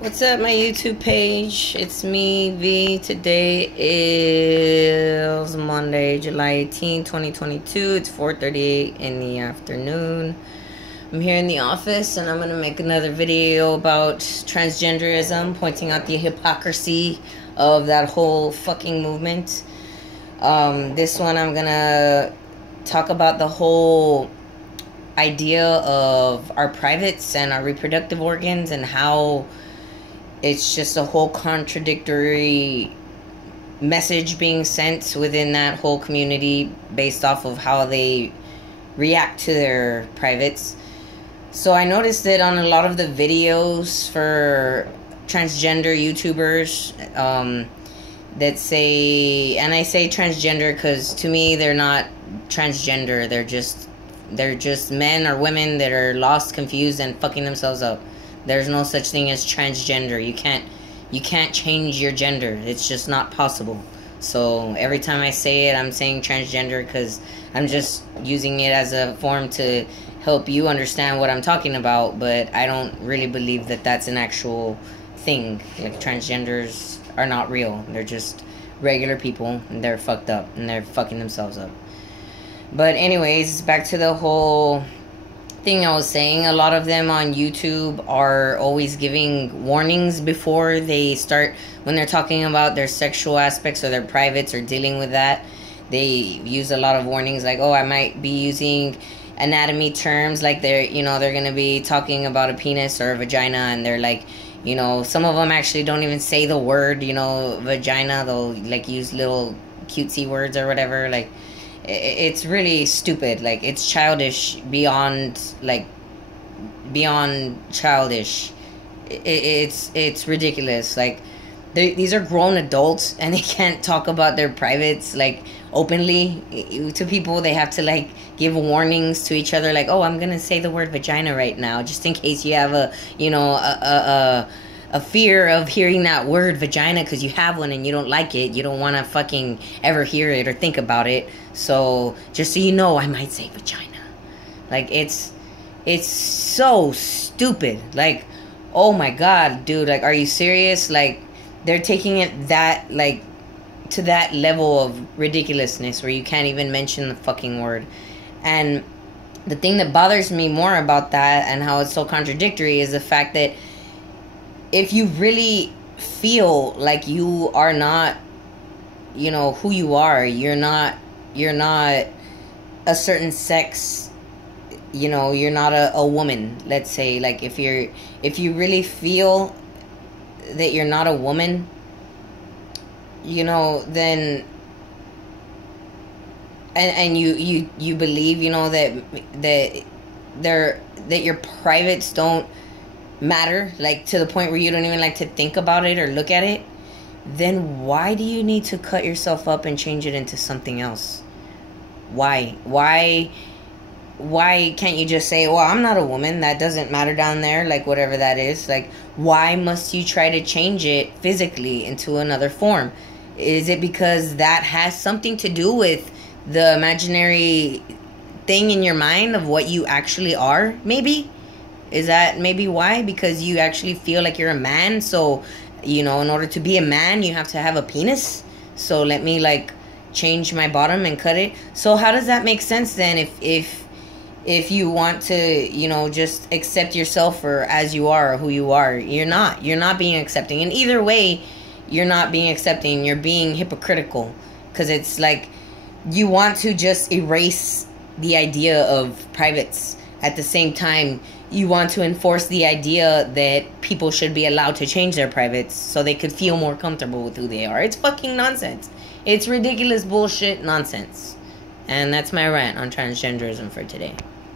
What's up, my YouTube page? It's me, V. Today is Monday, July 18, 2022. It's 4:38 in the afternoon. I'm here in the office, and I'm going to make another video about transgenderism, pointing out the hypocrisy of that whole fucking movement. This one, I'm going to talk about the whole idea of our privates and our reproductive organs and how it's just a whole contradictory message being sent within that whole community based off of how they react to their privates. So I noticed that on a lot of the videos for transgender YouTubers that say, and I say transgender because to me they're not transgender, they're just men or women that are lost, confused, and fucking themselves up. There's no such thing as transgender. You can't change your gender. It's just not possible. So every time I say it, I'm saying transgender because I'm just using it as a form to help you understand what I'm talking about. But I don't really believe that that's an actual thing. Like, transgenders are not real. They're just regular people, and they're fucked up, and they're fucking themselves up. But anyways, back to the whole thing I was saying. A lot of them on YouTube are always giving warnings before they start, when they're talking about their sexual aspects or their privates or dealing with that. They use a lot of warnings like, oh, I might be using anatomy terms, like they're going to be talking about a penis or a vagina, and they're like, some of them actually don't even say the word, vagina. They'll like use little cutesy words or whatever. Like, it's really stupid. Like, it's childish beyond childish. It's ridiculous. Like, these are grown adults, and they can't talk about their privates like openly to people. They have to like give warnings to each other, like, oh, I'm gonna say the word vagina right now, just in case you have a fear of hearing that word vagina because you have one and you don't like it. You don't want to fucking ever hear it or think about it. So just so you know, I might say vagina. Like, it's so stupid. Like, oh my god, dude, like, are you serious? Like, they're taking it that, like, to that level of ridiculousness where you can't even mention the fucking word. And the thing that bothers me more about that and how it's so contradictory is the fact that if you really feel like you are not, who you are, you're not a certain sex, you're not a woman, let's say. Like, if you really feel that you're not a woman, then and you believe, that your privates don't matter, like, to the point where you don't even like to think about it or look at it, then why do you need to cut yourself up and change it into something else? Why can't you just say, well, I'm not a woman, that doesn't matter down there, like, whatever that is? Like, why must you try to change it physically into another form? Is it because that has something to do with the imaginary thing in your mind of what you actually are, maybe? Is that maybe why? Because you actually feel like you're a man, so, in order to be a man, you have to have a penis? So let me, like, change my bottom and cut it? So how does that make sense then if you want to, just accept yourself for as you are or who you are? You're not being accepting. And either way, you're not being accepting. You're being hypocritical. Because it's like, you want to just erase the idea of privates. At the same time, you want to enforce the idea that people should be allowed to change their privates so they could feel more comfortable with who they are. It's fucking nonsense. It's ridiculous bullshit nonsense. And that's my rant on transgenderism for today.